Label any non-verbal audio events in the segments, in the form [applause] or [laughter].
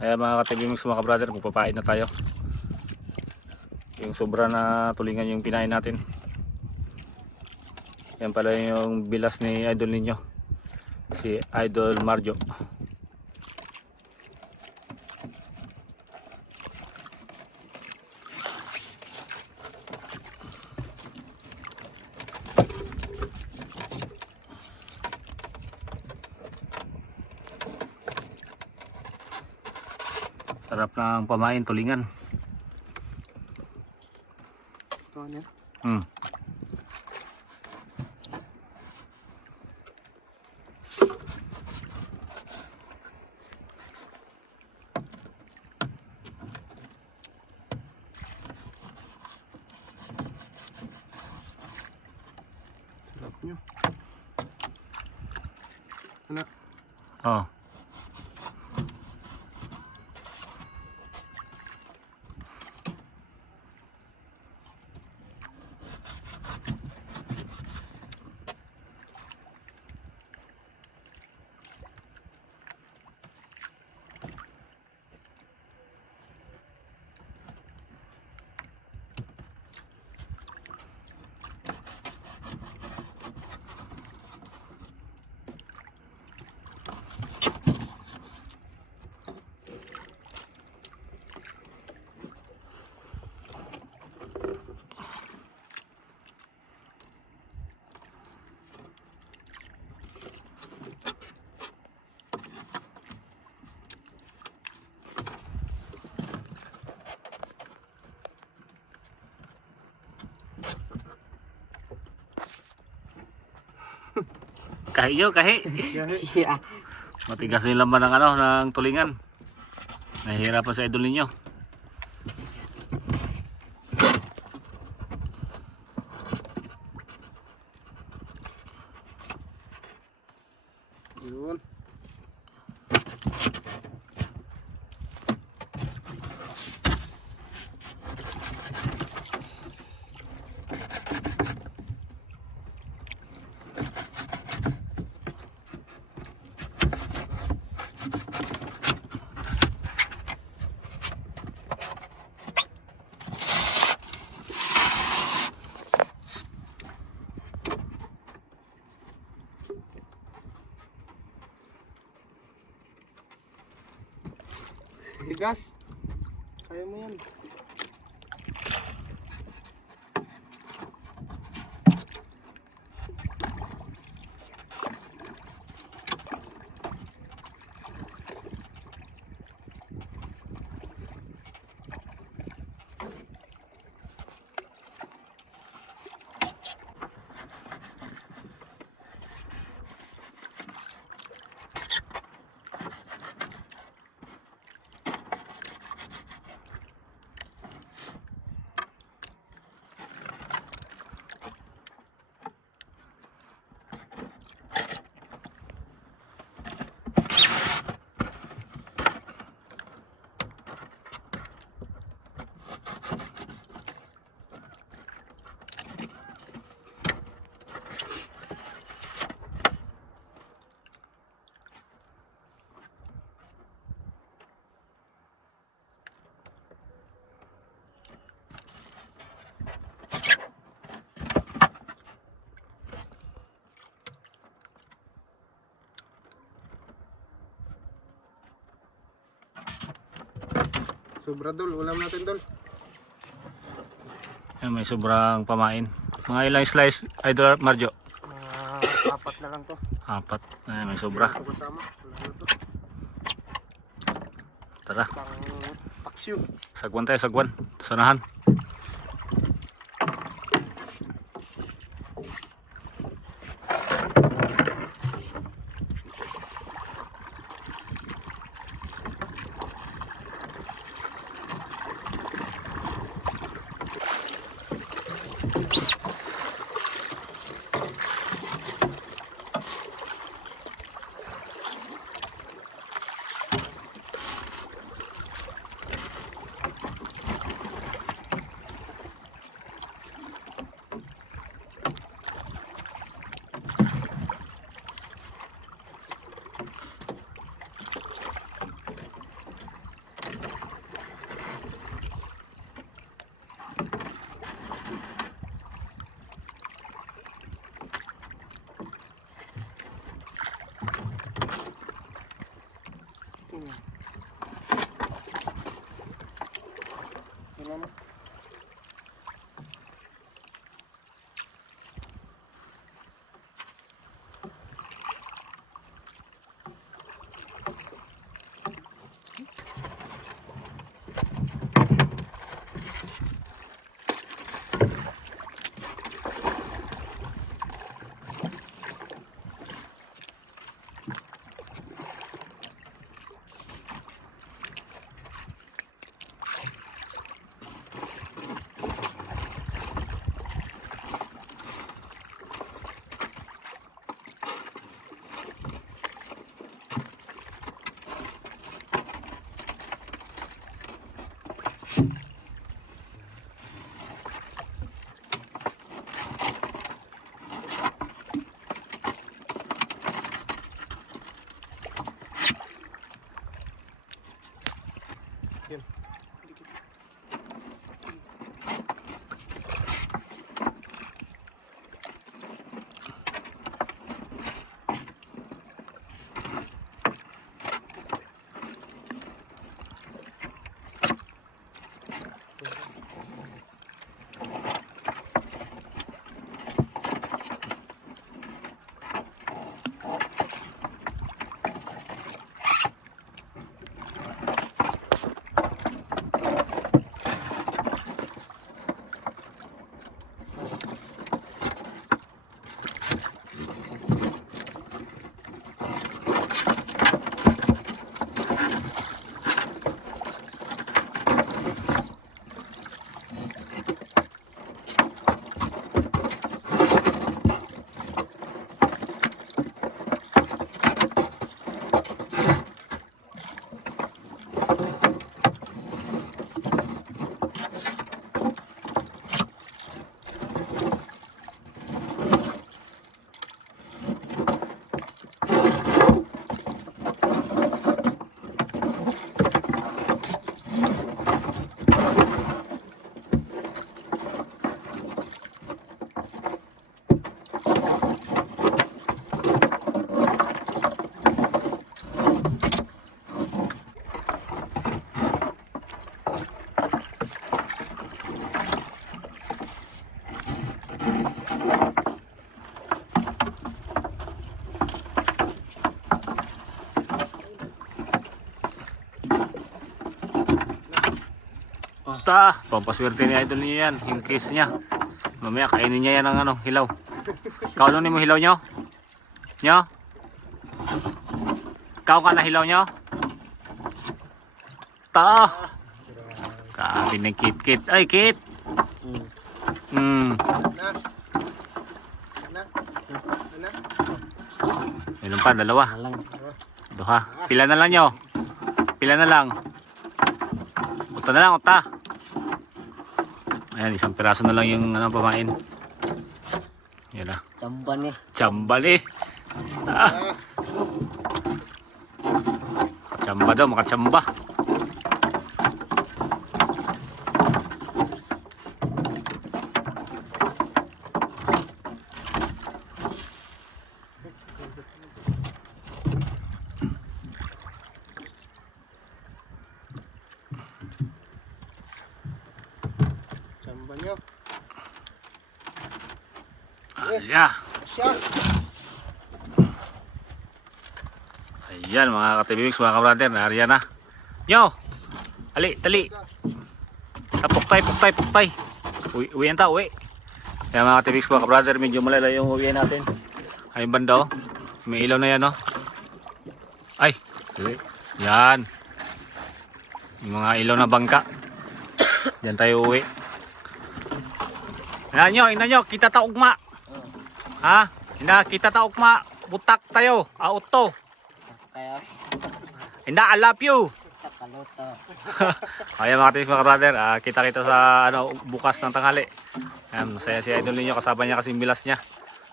Kaya mga katibimix mga brother, magpapain na tayo. Yung sobra na tulingan yung pinain natin. Yan pala yung bilas ni idol ninyo. Si Idol Marjo. Sarap ng pamain, tulingan. Ito ano? Hmm. Sarap nyo. Ano? Oh. Kahi nyo, kahi. Yeah. [laughs] Matigas yung laman ng ano, ng tulingan. Nahihirapan sa idol ninyo. Yun. Bigas. Kaya mo yan. Sobra dol. Ulam natin dol. Yan, may sobrang pamain. Mga ilang slice, idol Marjo? Mga apat na lang to. Apat. Ayan, may sobra. Ito kasama. Wala na to. Tara, Pang paksyo. sagwan tayo, sagwan. Sanahan. Ta, pampaswerte ni idol niya yan, yung case niya. Mamaya kainin niya yan ng ano, hilaw. Kauno ni mo hilaw nyo? Nyo? Kau ka na hilaw nyo? Ta! Kabi ng. Ay, kit! Hmm, Na. Na. Na. meron pa, dalawa. Duha. Pila na lang nyo? Pila na lang? Uta na lang, uta. Ayan, isang piraso na lang yung ano, pamain. Yan na. Chambal eh. Ah, Ah. chamba daw, makachamba. Alya. Siya. Ayan mga katibimix, mga kabrader, nariyan na. Nyo! Ali, tali. Ah, puktay, puktay, puktay. Uwi, uwi yan ta, uwi. Kaya mga katibimix, mga kabrader, medyo malala yung uwi natin. Ayun banda oh. May ilaw na yan oh. Ay, tali. Yan. Yung mga ilaw na bangka. Diyan tayo uwi. Yan nyo, ina nyo, kita ta ugma. Ha? Ina, kita ta ugma. Butak tayo. Auto. Kaya Ina, I love you. Kaya [laughs] mga tinis mga brother, ah, kita-kita sa ano, bukas ng tanghali. Ayan, masaya si Idol ninyo, kasama niya kasi bilas niya.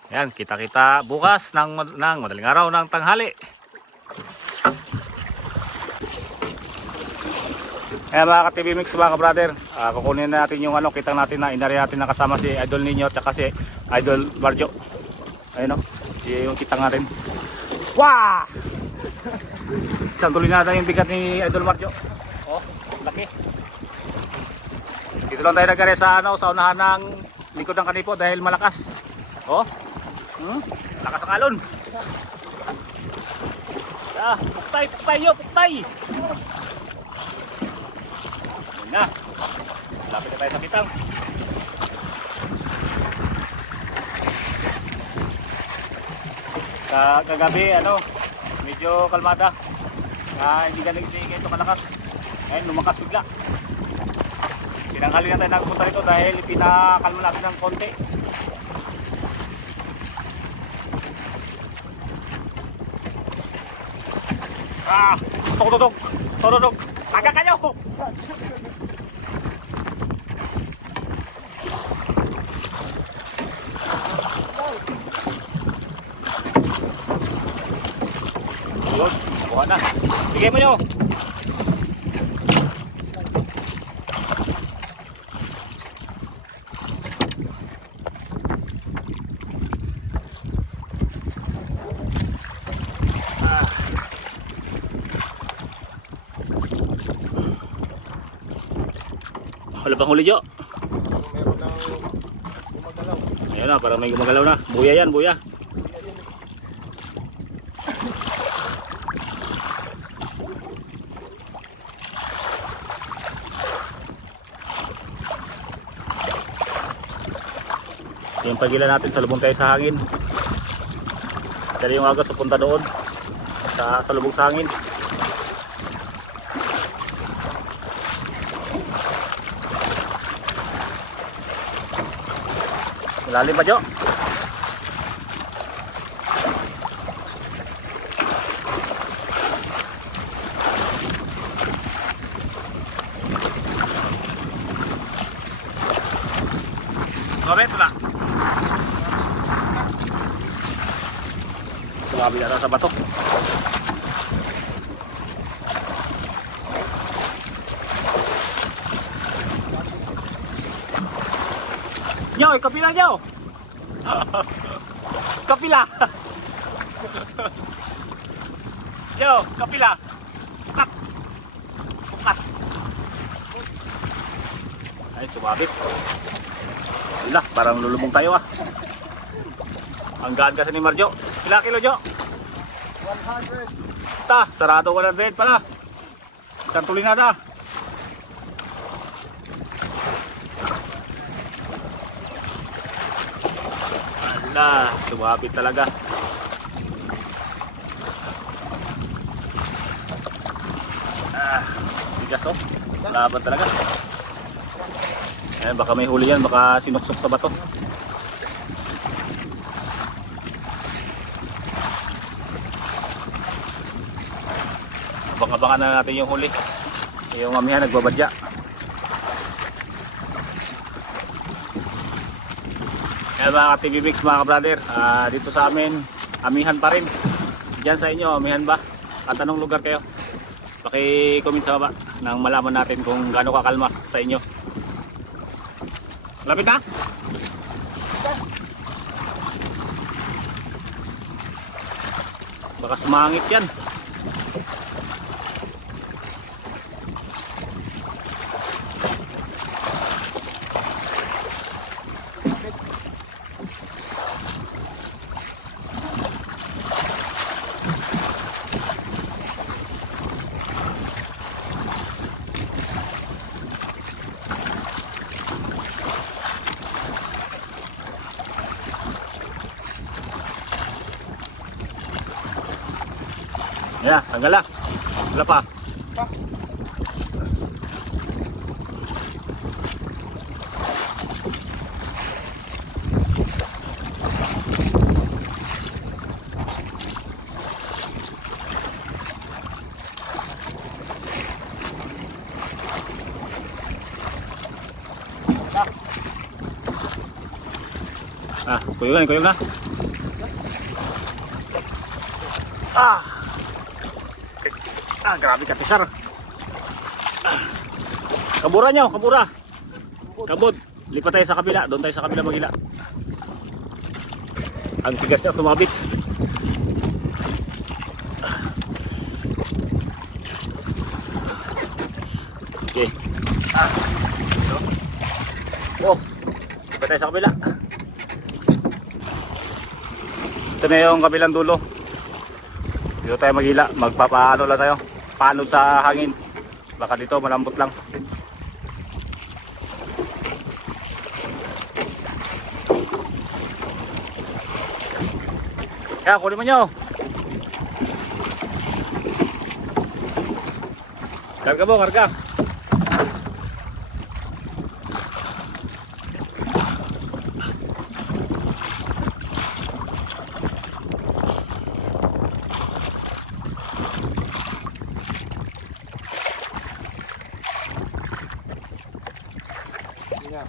Ayan, kita-kita bukas ng, ng madaling araw ng tanghali. Ayan mga ka-TV Mix mga ka-brother, ah, kukunin na natin yung ano, kitang natin na inari natin na kasama si Idol ninyo at saka si Idol Barjo. Ayun o, si yung kitang natin. Wah! [laughs] Isang tulinada yung bigat ni Idol Marjo. Oh, laki. Dito lang tayo nagkare sa ano, sa unahan ng likod ng kanipo dahil malakas. Oh. Hmm? Lakas ang alon. Ah, puktay, puktay yo, puktay. Yun na. Lapit na tayo sa kitang. Kagabi, ano, medyo kalmada. Ah, hindi galing si ito kalakas. Ngayon, lumakas bigla. Tinanghali na tayo nagpunta rito dahil pinakalma natin ng konti. Ah, tokotokok, tokotokok, taga kayo! Bigay mo nyo. Ah. Wala huli, Jo? Meron. Ayan na, parang may gumagalaw na. Buya yan, buya. Yung pagila natin sa lubong tayo sa hangin. Dali yung agos pupunta doon sa, sa lubong sa hangin. Malalim pa, Jo. Comment na. Sumabi na sa bato. Yo, kapila nyo! kapila! Yo, kapila! Pukat! Pukat! Ay, sumabit. Wala, parang lulubong tayo ah. Ang gaan kasi ni Marjo. Ilang kilo, Jo? 100. Ta, sarado 100 pala. Isang tulinada. Ala, sumabit talaga. Ah, bigas oh. Laban talaga. Ayan, baka may huli yan, baka sinuksok sa bato. Abang-abangan na natin yung huli. Yung amihan nagbabadya. Kaya mga TV Mix mga brother, dito sa amin, amihan pa rin. Diyan sa inyo, amihan ba? At anong lugar kayo? Paki-comment sa baba nang malaman natin kung gaano kakalma sa inyo. Lapit na? Baka sumangit yan. Ayan, tanggal na. Wala pa. Ah, kuyugan, kuyug na. Ah. Ah, grabe ka, pisar. Kabura nyo, kabura. Kabod. Lipat tayo sa kabila. Doon tayo sa kabila magila. Ang tigas niya sumabit. Okay. Ah. Oh. Iba tayo sa kabila. Ito na yung kabilang dulo. Dito tayo magila. Magpapaano lang tayo. Paanod sa hangin. Baka dito malambot lang. Kaya kunin mo nyo. Karga mo, karga. Yan.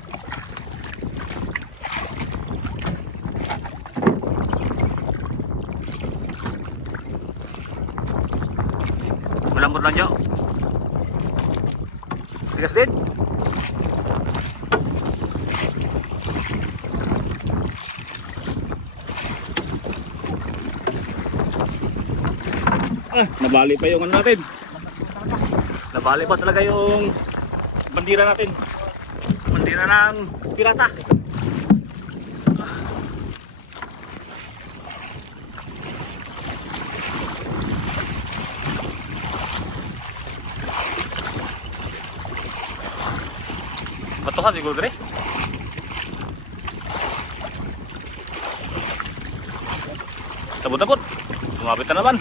Malambot lang nyo. Tigas din. Ah, nabali pa yung ano natin. Nabali pa talaga yung bandira natin. Bandira ng pirata. Batuhan siguro dire. Tabot-tabot. Sumabit na naman.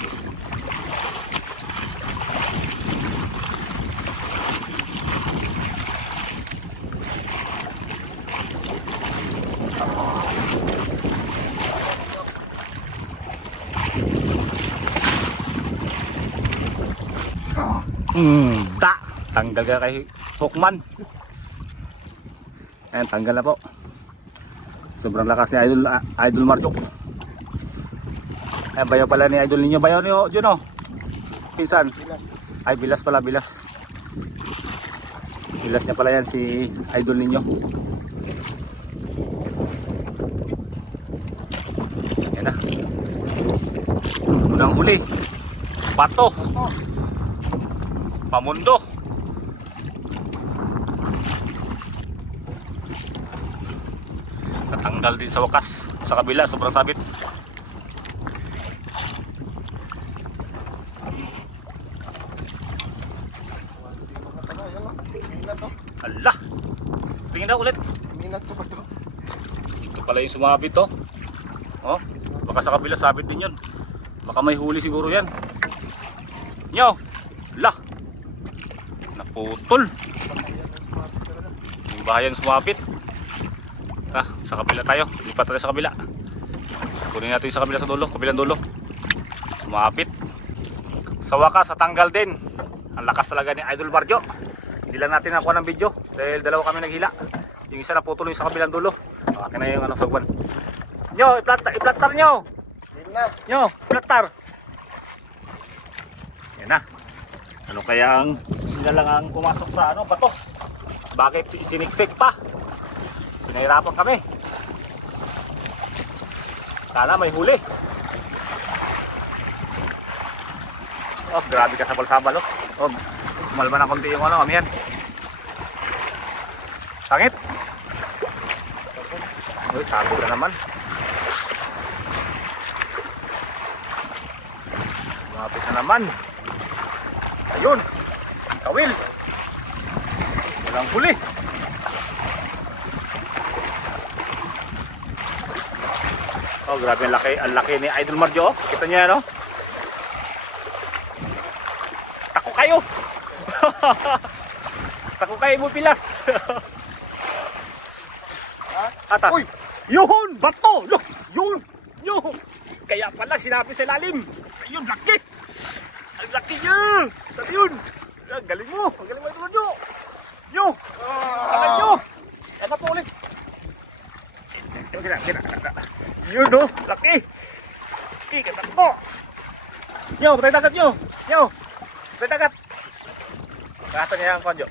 Hmm, ta. Tanggal ka kay Hokman. Ayan, tanggal na po. Sobrang lakas ni Idol, ah, Idol Marjo. Ayan, bayaw pala ni Idol ninyo. Bayaw niyo, Juno. Pinsan. Ay, bilas pala, bilas. Bilas niya pala yan si Idol ninyo. Ayan na. Unang huli. Pato. Pamundo. Natanggal din sa wakas. Sa kabila, sobrang sabit. Ala! Tingin daw ulit. Minat sa bato. Ito pala yung sumabit to. Oh, baka sa kabila sabit din yun. Baka may huli siguro yan. Nyo! La! Naputol. Yung bahayan sumabit. Sa kabila tayo. Lipat tayo sa kabila. Kunin natin sa kabila sa dulo, kabilang dulo. Sumapit. Sa wakas, sa tanggal din. Ang lakas talaga ni Idol Barjo. Hindi lang natin nakuha ng video dahil dalawa kami naghila. Yung isa naputol yung sa kabilang dulo. Akin na yung anong sagwan. Nyo, iplatar, iplatar nyo! Nyo, iplatar! Yan na. Ano kaya ang sila lang ang pumasok sa ano, bato? Bakit si- siniksik pa? Pinahirapan kami. Sana may huli. Oh, grabe ka sa balsabal, oh. Oh, kumalma na konti yung ano, amihan. Sangit. Uy, sabi ka naman. Lumapit na naman. Ayun. Kawil. Walang huli. Oh, grabe ang laki, ang laki ni Idol Marjo. oh. Kita niyo yan, oh. Tako kayo. [laughs] Tako kayo mo pilas. [laughs] Ata. Uy! Yun! Bato! Look! Yun! Yun! Kaya pala sinabi sa ilalim. Ayun, laki! Ang laki niya! Sabi yun! Ang galing mo! Ang galing mo ito nyo! Yo! Alam nyo! Ano po ulit? Yun, kina, kina, kina. Yun no! Laki! Laki! Katak! Yo! Patay dagat nyo! Yo! Patay dagat! Kasa niya ang konjo.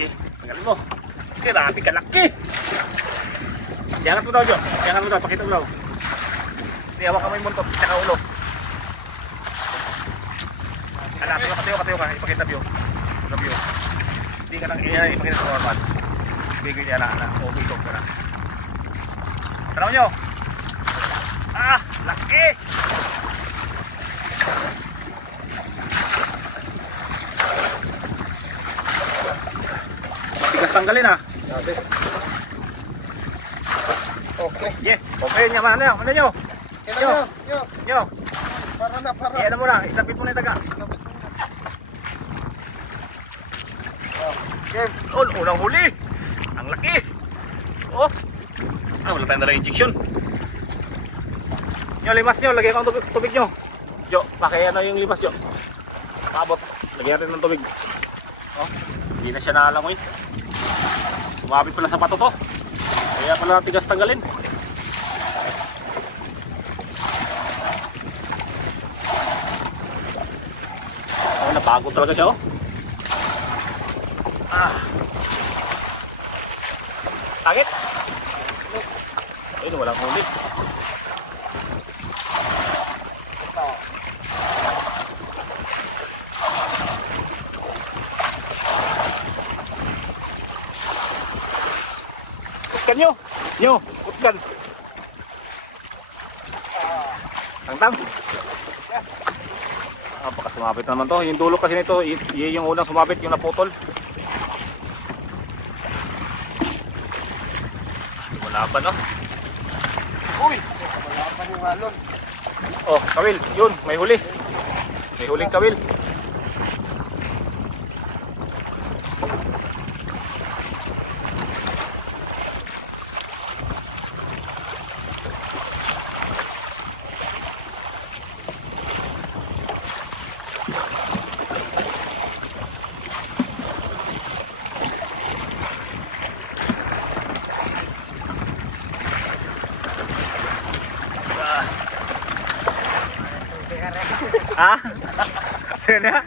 Eh, ang galing mo! Ka laki! Iangat mo daw, Jo. Iangat mo daw. Pakita daw. Hindi, hawak ka mo yung muntot. Tsaka ulo. Anak, katayo, katayo, katayo ka. Ipakita view. Ipakita view. Hindi ka nang iya, ipakita sa normal. Bigay niya na, anak. O, ikaw ka. Tanaw nyo. Ah, laki! Matigas tanggalin ah. Sabi. Okay. Yeah, okay niya, mana nyo, mana nyo. Nyo, nyo. Nyo, Para na, para. iyan mo na, isapit mo na yung taga. Game. Oh, unang huli. Ang laki. Oh. Wala tayong dalang injection. Nyo, limas nyo. Lagyan ko ang tubig, tubig nyo. Jo, pakaya na yung limas, Jo. Paabot. Lagyan natin ng tubig. Oh, hindi na siya naalangoy. Sumabit pala sa pato to. Kaya pala tigas tanggalin. Oh, napagod talaga siya, oh. Ah. Takit. Ayun, walang huli. Utkan nyo! Nyo! Utkan! Tang-tang! Yes. Baka sumabit naman to. Yung dulo kasi nito, yung unang sumabit, yung naputol. Wala pa no? Uy! Wala pa yung halon. Oh, kawil, yun, may huli. May huling kawil. Ah? Sino na?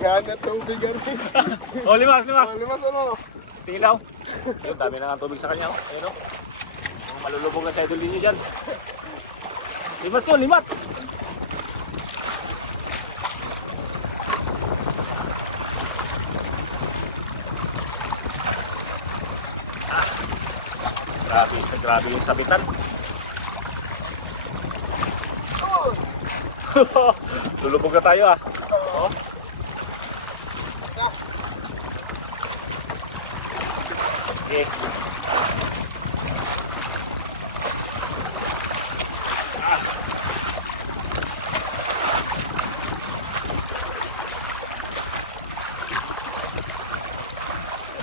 Dagaan na tubig yan. [laughs] Oh, limas, limas. Oh, limas ano? Daw. Ayun, dami na nga tubig sa kanya. Oh. Ayun o. Oh. Malulubog na sa idol ninyo dyan. Limas yun, limat. Ah. Grabe, grabe yung sabitan. [laughs] Lulubog na tayo ah. Oh. Okay.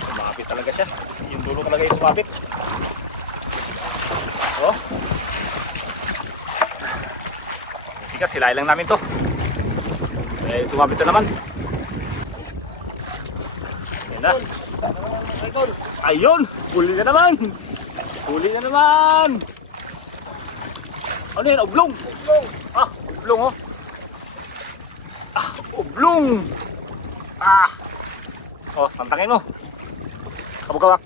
Sumabit talaga siya. Yung dulo talaga yung sumabit. Oh. Tigas, silay lang namin to. Eh, sumabit na naman. Yan na. Basta na naman mga idol. Ayun! Huli na naman! Huli na naman! Ano yan? Oblong! Uglong. Ah! Oblong oh! Ah! Oblong! Ah! Oh, tantangin mo! Kabukawak!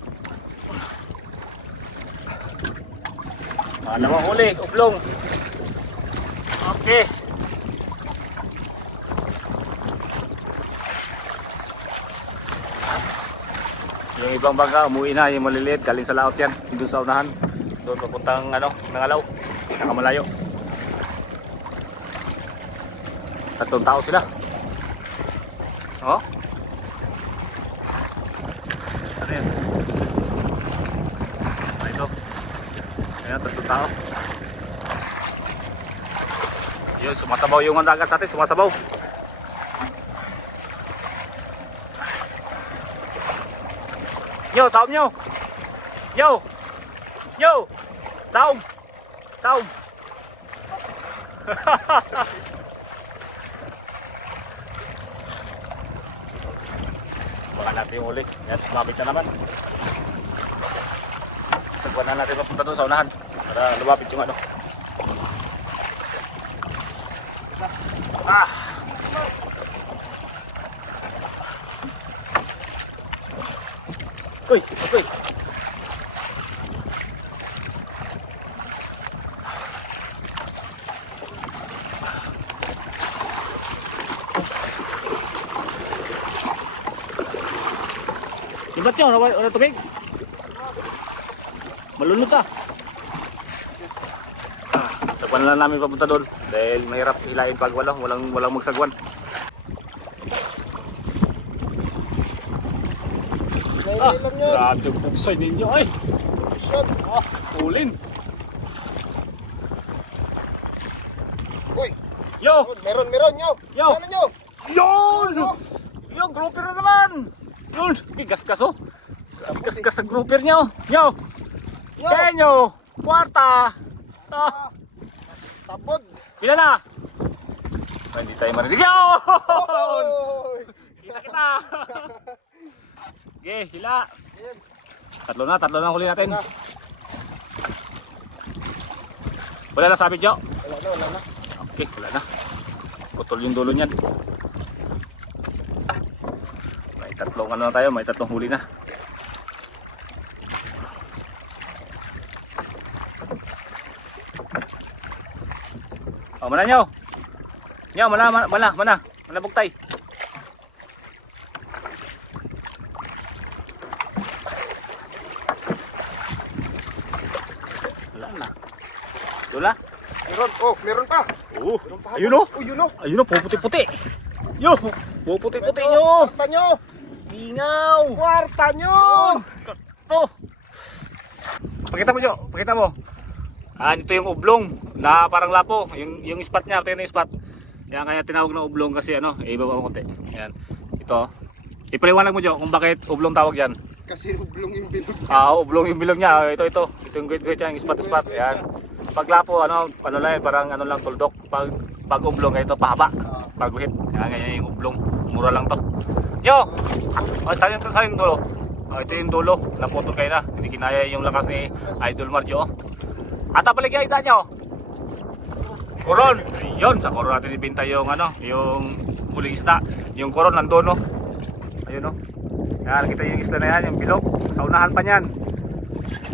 Ano mo huli? Oblong! Okay! Yung ibang bangka, umuwi na, yung maliliit, galing sa laot yan, doon sa unahan. Doon papuntang ano, nangalaw, nakamalayo. Tatlong tao sila. Oh? Ano yan? Ah, Ito. Ayan, tatlong tao. Yun, sumasabaw yung dagat sa atin, sumasabaw. Yo, taom nyo! Yo! Yo! Taom! Taom! Baka natin yung uli. Yan, sumabit na naman. Sagwan na natin papunta doon sa unahan. Para lumapit yung ano. Ah! Uy, uy. Libat nyo, wala, wala tubig? Malunod ah. Yes. Ah, sagwan lang namin papunta doon dahil mahirap ilain pag walang walang walang magsagwan. Ah, grabe yung buksoy ninyo ay. Shot. Ah, ulin. Uy, Yo, oh, meron, meron, nyo. Yo. Ano nyo? yun. Yo, grouper na naman. Yun, igas-gas oh. Gas-gas sa grouper nyo. Yo, Yo. Kenyo, kwarta. Ah, Sabog. ilan na? Ah, Hindi tayo marinig. Yo! Kita kita. Okay, hila. Tatlo na, tatlo na ang huli natin. Na. Wala na sabi, Jo. Wala na, wala na. Okay, wala na. Putol yung dulo niyan. May tatlong ano na tayo, may tatlong huli na. Oh, mana nyo? Nyo, mana, mana, mana, mana, mana bugtay. Wala na. Wala? Meron, oh, meron pa. Oh, ayun oh. Oh, yun oh. Ayun o, puputi-puti. Yo, puputi-puti nyo. Kwarta nyo. Ingaw. Kwarta nyo. Oh. Pakita mo, Jo. Pakita mo. Ah, ito yung oblong na parang lapo. Yung, yung spot niya, ito yung spot. Yan kaya tinawag na oblong kasi ano, eh, ibaba ko konti. Yan. Ito. Ipaliwanag mo, Jo, kung bakit oblong tawag yan. Kasi ublong yung bilog. Ah, oblong yung bilog niya. Ito, ito. Ito yung guhit-guhit niya, yung spot-spot. Yan. Pag lapo, ano, ano lang, parang ano lang, tuldok. Pag, pag oblong, ito, pahaba. Ah. Pag guhit. Yan, ganyan yung oblong. Mura lang to. Yo! Oh, saan yung, saan yung dulo? Oh, ito yung dulo. Naputol kayo na. Hindi kinaya yung lakas ni Idol Marjo. At paligay ida nyo. Koron. Yun, sa koron natin ibinta yung ano, yung huling isda. Yung koron nandun no. Ayun no. Yan, kita yung isda na yan, yung bilog. Sa unahan pa niyan.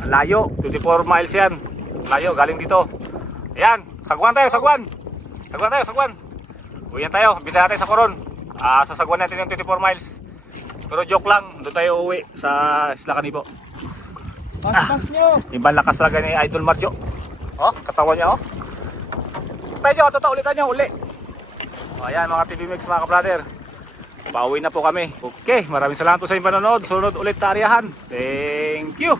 Layo, 24 miles yan. Layo, galing dito. Ayan, sagwan tayo, sagwan. Sagwan tayo, sagwan. Uwian tayo, bita natin sa koron. Ah, sasagwan natin yung 24 miles. Pero joke lang, doon tayo uuwi sa Isla Canibo. Pas-pas nyo. Ibang lakas talaga ni Idol Marjo. Oh, katawan niya oh. Tayo, totoo ulit tayo, uli. O, ayan mga TV Mix mga ka-brother. Pauwi na po kami. Okay, maraming salamat po sa inyong panonood. Sunod ulit tariyahan. Thank you.